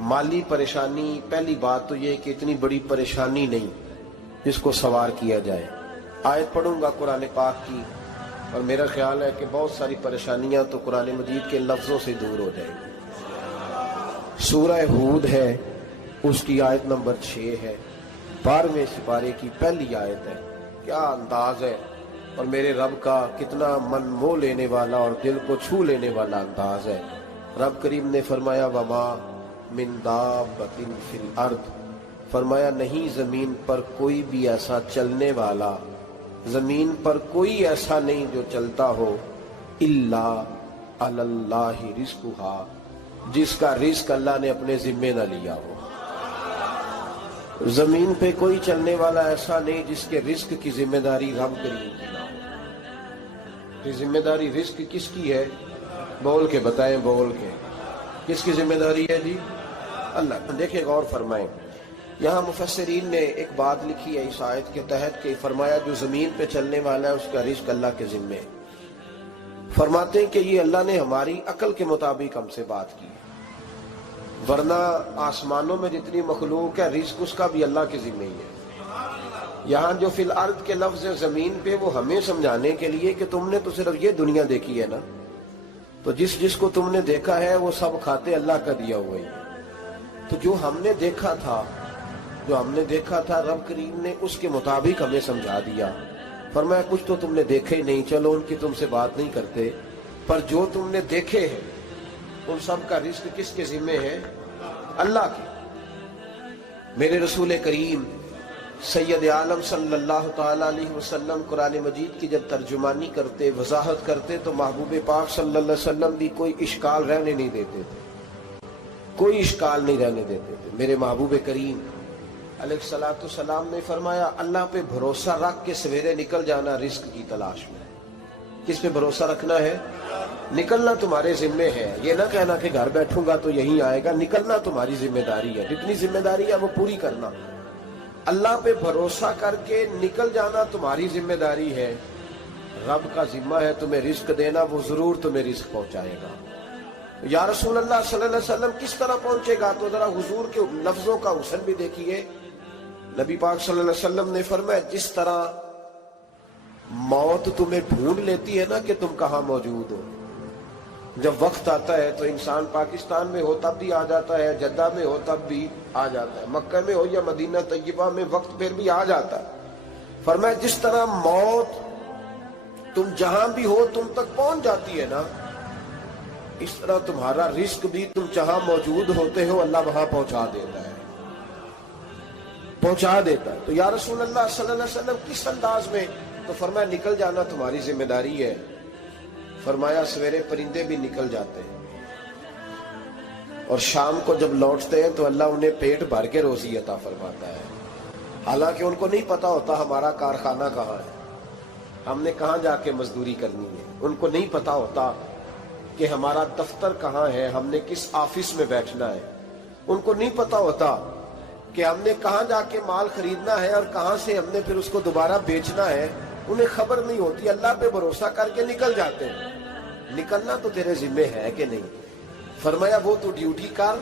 माली परेशानी, पहली बात तो ये कि इतनी बड़ी परेशानी नहीं जिसको सवार किया जाए। आयत पढ़ूंगा कुरान पाक की और मेरा ख्याल है कि बहुत सारी परेशानियां तो कुरान मजीद के लफ्जों से दूर हो जाएंगी। सूरह हूद है, उसकी आयत नंबर 6 है, 12वें सिपारे की पहली आयत है। क्या अंदाज है और मेरे रब का कितना मन मोह लेने वाला और दिल को छू लेने वाला अंदाज है। रब करीम ने फरमाया वमा मिन दाब्बतिन फिल अर्द, फरमाया नहीं जमीन पर कोई भी ऐसा चलने वाला, जमीन पर कोई ऐसा नहीं जो चलता हो, इल्ला अलल्लाहि रिज़्कुहा, जिसका रिस्क अल्लाह ने अपने जिम्मे न लिया हो। जमीन पे कोई चलने वाला ऐसा नहीं जिसके रिस्क की जिम्मेदारी रब करीम की ना हो। ये जिम्मेदारी रिस्क किसकी है? बोल के बताएं, बोल के किसकी जिम्मेदारी है जी? अल्लाह। देखिए गौर फरमाएं, यहाँ मुफस्सिरीन ने एक बात लिखी है इस आयत के तहत कि फरमाया जो जमीन पे चलने वाला है उसका रिस्क अल्लाह के जिम्मे। फरमाते हैं कि ये अल्लाह ने हमारी अकल के मुताबिक हमसे बात की, वरना आसमानों में जितनी मखलूक है रिस्क उसका भी अल्लाह के जिम्मे ही है। यहाँ जो फिल अर्द के लफ्ज है जमीन पे, वो हमें समझाने के लिए कि तुमने तो सिर्फ ये दुनिया देखी है ना, तो जिसको तुमने देखा है वो सब खाते अल्लाह का दिया हुआ ही। तो जो हमने देखा था रब करीम ने उसके मुताबिक हमें समझा दिया। फरमाया कुछ तो तुमने देखे ही नहीं, चलो उनकी तुमसे बात नहीं करते, पर जो तुमने देखे हैं उन सब का रिस्क किसके जिम्मे है? अल्लाह के। मेरे रसूल करीम सैयद आलम सल्लल्लाहु ताला अलैहि वसल्लम कुरान मजीद की जब तर्जुमानी करते, वजाहत करते, तो महबूब पाक सल्लल्लाहु अलैहि वसल्लम भी कोई इश्काल रहने नहीं देते थे, कोई इश्काल नहीं रहने देते थे। मेरे महबूब करीम अलैहिस्सलातु सलाम ने फरमाया अल्लाह पे भरोसा रख के सवेरे निकल जाना रिस्क की तलाश में। किस पे भरोसा रखना है? निकलना तुम्हारे जिम्मे है। ये ना कहना कि घर बैठूंगा तो यही आएगा, निकलना तुम्हारी जिम्मेदारी है। जितनी जिम्मेदारी है वो पूरी करना। अल्लाह पे भरोसा करके निकल जाना तुम्हारी जिम्मेदारी है। रब का जिम्मा है तुम्हें रिस्क देना, वो जरूर तुम्हें रिस्क पहुंचाएगा। या रसूल अल्लाह सल्लल्लाहु अलैहि वसल्लम किस तरह पहुंचेगा? तो जरा हुजूर के लफ्जों का हुस्न भी देखिए। नबी पाक सल्लल्लाहु अलैहि वसल्लम ने फरमाया जिस तरह मौत तुम्हें ढूंढ लेती है ना कि तुम कहां मौजूद हो, जब वक्त आता है तो इंसान पाकिस्तान में हो तब भी आ जाता है, जद्दा में हो तब भी आ जाता है, मक्का में हो या मदीना तैयबा में वक्त फिर भी आ जाता है। फरमाया जिस तरह मौत तुम जहां भी हो तुम तक पहुंच जाती है ना, इस तरह तुम्हारा रिस्क भी तुम जहां मौजूद होते हो अल्लाह वहां पहुंचा देता है, पहुंचा देता है। तो या रसूल अल्लाह सल्लल्लाहु अलैहि वसल्लम किस अंदाज में? तो फरमाया निकल जाना तुम्हारी जिम्मेदारी है। फरमाया सवेरे परिंदे भी निकल जाते हैं और शाम को जब लौटते हैं तो अल्लाह उन्हें पेट भर के रोजी अता फरमाता है। हालांकि उनको नहीं पता होता हमारा कारखाना कहाँ है, हमने कहाँ जाके मजदूरी करनी है। उनको नहीं पता होता कि हमारा दफ्तर कहाँ है, हमने किस ऑफिस में बैठना है। उनको नहीं पता होता कि हमने कहाँ जाके माल खरीदना है और कहाँ से हमने फिर उसको दोबारा बेचना है। उन्हें खबर नहीं होती, अल्लाह पे भरोसा करके निकल जाते हैं। निकलना तो तेरे जिम्मे है कि नहीं? फरमाया वो तू ड्यूटी कर,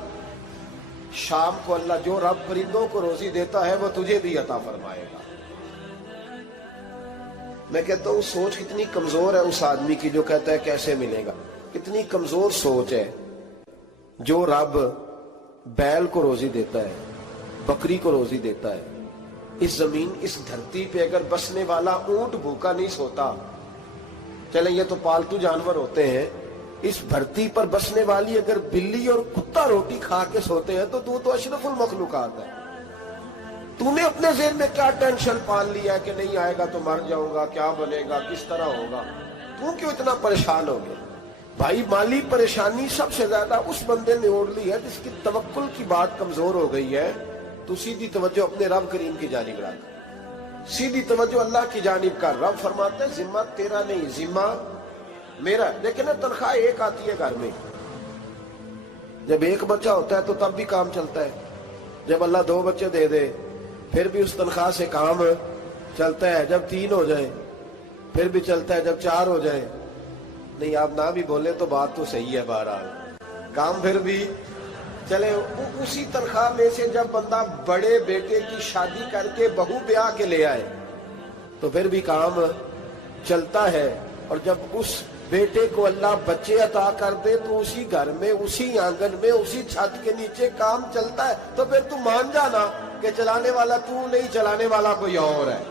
शाम को अल्लाह जो रब परिंदों को रोजी देता है वो तुझे भी अता फरमाएगा। मैं कहता हूँ सोच कितनी कमजोर है उस आदमी की जो कहता है कैसे मिलेगा। कितनी कमजोर सोच है। जो रब बैल को रोजी देता है, बकरी को रोजी देता है, इस जमीन इस धरती पे अगर बसने वाला ऊंट भूखा नहीं सोता, चले ये तो पालतू जानवर होते हैं, इस धरती पर बसने वाली अगर बिल्ली और कुत्ता रोटी खा के सोते हैं तो तू तो अशरफुल मखलूकात है। तूने अपने ज़हन में क्या टेंशन पाल लिया है कि नहीं आएगा तो मर जाऊंगा, क्या बनेगा, किस तरह होगा? तू क्यों इतना परेशान हो गया? भाई माली परेशानी सबसे ज्यादा उस बंदे ने ओढ़ ली है जिसकी तवक्कुल की बात कमजोर हो गई है। तू सीधी तवज्जो अपने रब करीम की जानिब रख, सीधी तवज्जो अल्लाह की जानिब कर। रब फरमाते हैं जिम्मा तेरा नहीं, जिम्मा मेरा। लेकिन तनख्वाह एक आती है घर में, जब एक बच्चा होता है तो तब भी काम चलता है, जब अल्लाह 2 बच्चे दे दे फिर भी उस तनख्वाह से काम चलता है, जब 3 हो जाए फिर भी चलता है, जब 4 हो जाए। नहीं आप ना भी बोले तो बात तो सही है, बहरहाल काम फिर भी چلے اسی تنخواہ میں سے جب بندہ بڑے بیٹے کی شادی کر کے بہو بیاہ کے لے آئے تو پھر بھی کام چلتا ہے، اور جب اس بیٹے کو اللہ بچے عطا کر دے تو اسی گھر میں، اسی آنگن میں، اسی چھت کے نیچے کام چلتا ہے۔ تو پھر تو مان جانا کہ چلانے والا تو نہیں، چلانے والا کوئی اور ہے۔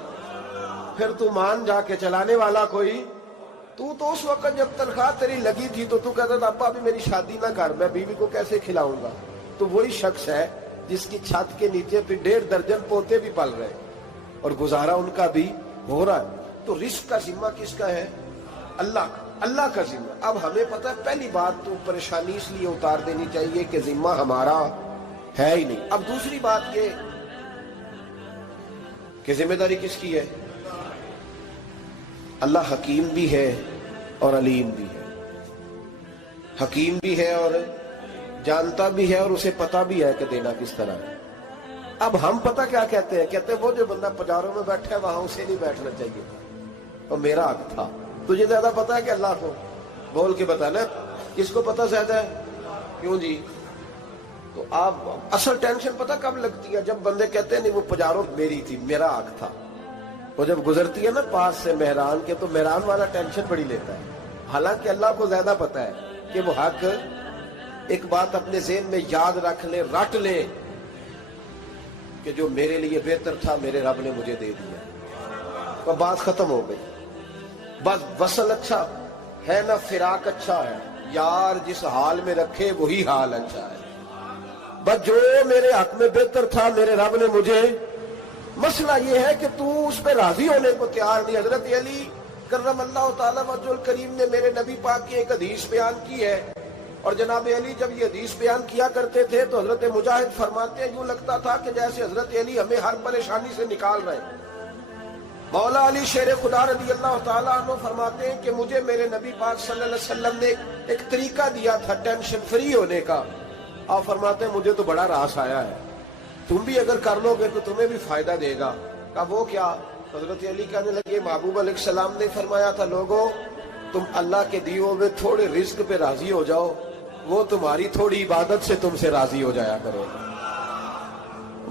پھر تو مان جا کے چلانے والا کوئی تو اس وقت جب تنخواہ تیری لگی تھی تو کہتا تھا ابا ابھی میری شادی نہ کر، میں بیوی کو کیسے کھلاؤں گا؟ تو وہی شخص ہے جس کی چھت کے نیچے پھر 1.5 درجن پوتے بھی پل رہے اور گزارا ان کا بھی ہو رہا ہے۔ تو رزق کا ذمہ کس کا ہے؟ اللہ کا ذمہ۔ اب ہمیں پتہ ہے پہلی بات تو پریشانی اس لیے اتار دینی چاہیے کہ ذمہ ہمارا ہے ہی نہیں۔ اب دوسری بات یہ کہ ذمہ داری کس کی ہے؟ اللہ حکیم بھی ہے اور علیم بھی ہے، حکیم بھی ہے اور جانتا بھی ہے، اور اسے پتہ بھی ہے کہ دینا کس طرح ہے۔ اب ہم پتہ کیا کہتے ہیں؟ کہتے ہیں وہ جو بندہ پجاروں میں بیٹھا ہے وہاں اسے نہیں بیٹھنا چاہیے تھا، اور میرا حق تھا۔ تجھے زیادہ پتہ ہے کہ اللہ کو؟ بول کے بتانا کس کو پتہ زیادہ ہے؟ کیوں جی؟ تو آپ اصل ٹینشن پتہ کب لگتی ہے؟ جب بندے کہتے ہیں نہیں وہ پجاروں میری تھی، میرا حق تھا۔ وہ جب گزرتی ہے نا پاس سے مہران کے تو مہران والا ٹینشن بڑی لیتا ہے، حالانکہ اللہ کو زیادہ پتہ ہے کہ وہ حق۔ ایک بات اپنے ذہن میں یاد رکھ لے، رٹ لے کہ جو میرے لیے بہتر تھا میرے رب نے مجھے دے دیا، اور بات ختم ہو گئی۔ بس وصل اچھا ہے نہ فراق اچھا ہے، یار جس حال میں رکھے وہی حال اچھا ہے۔ بس جو میرے حق میں بہتر تھا میرے رب نے مجھے۔ مسئلہ یہ ہے کہ تو اس پہ راضی ہونے کو تیار نہیں۔ حضرت علی کرم اللہ تعالیٰ وجہ الکریم نے میرے نبی پاک کی ایک حدیث بیان کی ہے، اور جناب علی جب یہ حدیث بیان کیا کرتے تھے تو حضرت مجاہد فرماتے ہیں یوں لگتا تھا کہ جیسے حضرت علی ہمیں ہر پریشانی سے نکال رہے ہیں۔ مولا علی شیر خدا رضی اللہ تعالیٰ عنہ فرماتے ہیں کہ مجھے میرے نبی پاک صلی اللہ علیہ وسلم نے ایک طریقہ دیا تھا ٹینشن فری ہونے کا۔ آپ فرماتے ہیں مجھے تو بڑا راس آیا ہے، تم بھی اگر کر لو گے تو تمہیں بھی فائدہ دے گا۔ کہا وہ کیا؟ حضرت علی کہنے لگے محبوب علیہ السلام نے فرمایا تھا لوگوں تم اللہ کے دیے ہوئے تھوڑے رزق پہ راضی ہو جاؤ، وہ تمہاری تھوڑی عبادت سے تم سے راضی ہو جایا کرو گا۔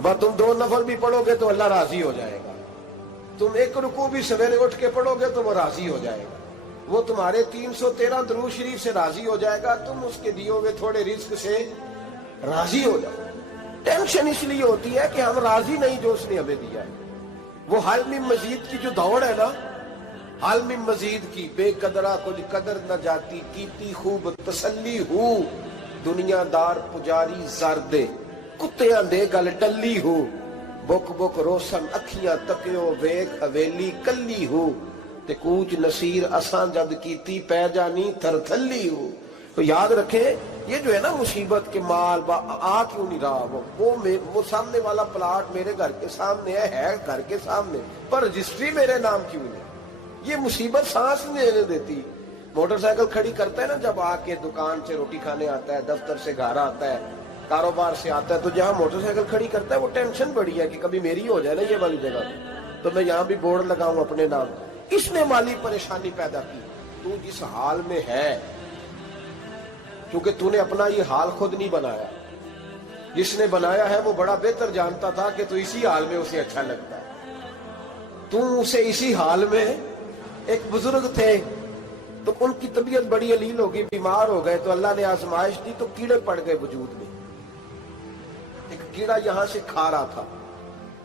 بس تم 2 نفل بھی پڑھو گے تو اللہ راضی ہو جائے گا، تم 1 رکوع بھی سویرے اٹھ کے پڑھو گے تو وہ راضی ہو جائے گا، وہ تمہارے 313 درود شریف سے راضی ہو جائے گا، تم اس کے دیے ہوئے تھوڑے رزق سے راضی ہو جاؤ۔ ٹینشن اس لیے ہوتی ہے کہ ہم راضی نہیں جو اس نے ہمیں دیا ہے۔ وہ حال میں مزید کی جو دوڑ ہے نا، حال میں مزید کی، بے قدرہ کچھ قدر نہ جاتی، کیتی خوب تسلی ہو، دنیا دار پجاری زردے، کتیاں دے گل ٹلی ہو، بک بک روشن اکھیاں تکیو ویک حویلی کلی ہو، تے کوچ نصیر اساں جد کیتی پہ جانی تھر تھلی ہو۔ تو یاد رکھیں یہ جو ہے نا مصیبت کے مال آ کیوں نہیں رہا، وہ سامنے والا پلاٹ میرے گھر کے سامنے ہے گھر کے سامنے، پر رجسٹری میرے نام کیوں نہیں؟ یہ مصیبت سانس نہیں لینے دیتی۔ موٹر سائیکل کھڑی کرتا ہے نا جب آ کے دکان سے روٹی کھانے آتا ہے، دفتر سے گھر آتا ہے، کاروبار سے آتا ہے، تو جہاں موٹر سائیکل کھڑی کرتا ہے وہ ٹینشن بڑی ہے کہ کبھی میری ہو جائے نا یہ والی جگہ تو میں یہاں بھی بورڈ لگاؤں اپنے نام۔ اس نے مالی پریشانی پیدا کی۔ تو جس حال میں ہے، کیونکہ تو نے اپنا یہ حال خود نہیں بنایا، جس نے بنایا ہے وہ بڑا بہتر جانتا تھا کہ تو اسی حال میں اسے اچھا لگتا ہے۔ تو اسے اسی حال میں، ایک بزرگ تھے تو ان کی طبیعت بڑی علیل ہوگی، بیمار ہو گئے تو اللہ نے آزمائش دی تو کیڑے پڑ گئے وجود میں۔ ایک کیڑا یہاں سے کھا رہا تھا،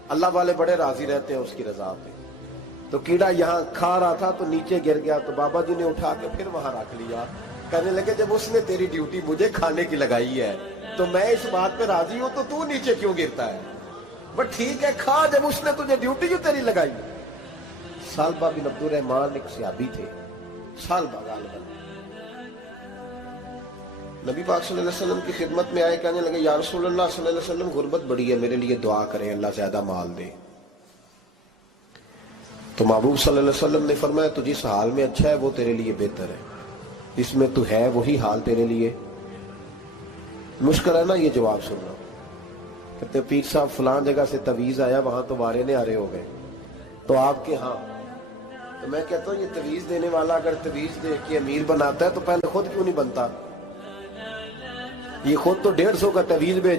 اللہ والے بڑے راضی رہتے ہیں اس کی رضا پہ، تو کیڑا یہاں کھا رہا تھا تو نیچے گر گیا، تو بابا جی نے اٹھا کے پھر وہاں رکھ لیا۔ کہنے لگے جب اس نے تیری ڈیوٹی مجھے کھانے کی لگائی ہے تو میں اس بات پہ راضی ہوں، تو نیچے کیوں گرتا ہے؟ بٹ ٹھیک ہے کھا، جب اس نے تجھے ڈیوٹی جو تیری لگائی۔ سالبہ بن عبد الرحمن ایک صحابی تھے، سالبہ غالباً، نبی پاک صلی اللہ علیہ وسلم کی خدمت میں آئے، کہنے لگے یا رسول اللہ صلی اللہ علیہ وسلم غربت بڑی ہے، میرے لیے دعا کریں اللہ زیادہ مال دے۔ تو محبوب صلی اللہ علیہ وسلم نے فرمایا تو جس حال میں اچھا ہے وہ تیرے لیے بہتر ہے، اس میں تو ہے وہی حال تیرے لیے۔ مشکل ہے نا یہ جواب سننا۔ کہتے پیر صاحب فلان جگہ سے تویز آیا، وہاں تو وارے نے آرے ہو گئے، تو آپ کے ہاں؟ تو میں کہتا ہوں یہ تویز دینے والا اگر تویز دے کے امیر بناتا ہے تو پہلے خود کیوں نہیں بنتا؟ یہ خود تو 150 کا طویل بیچ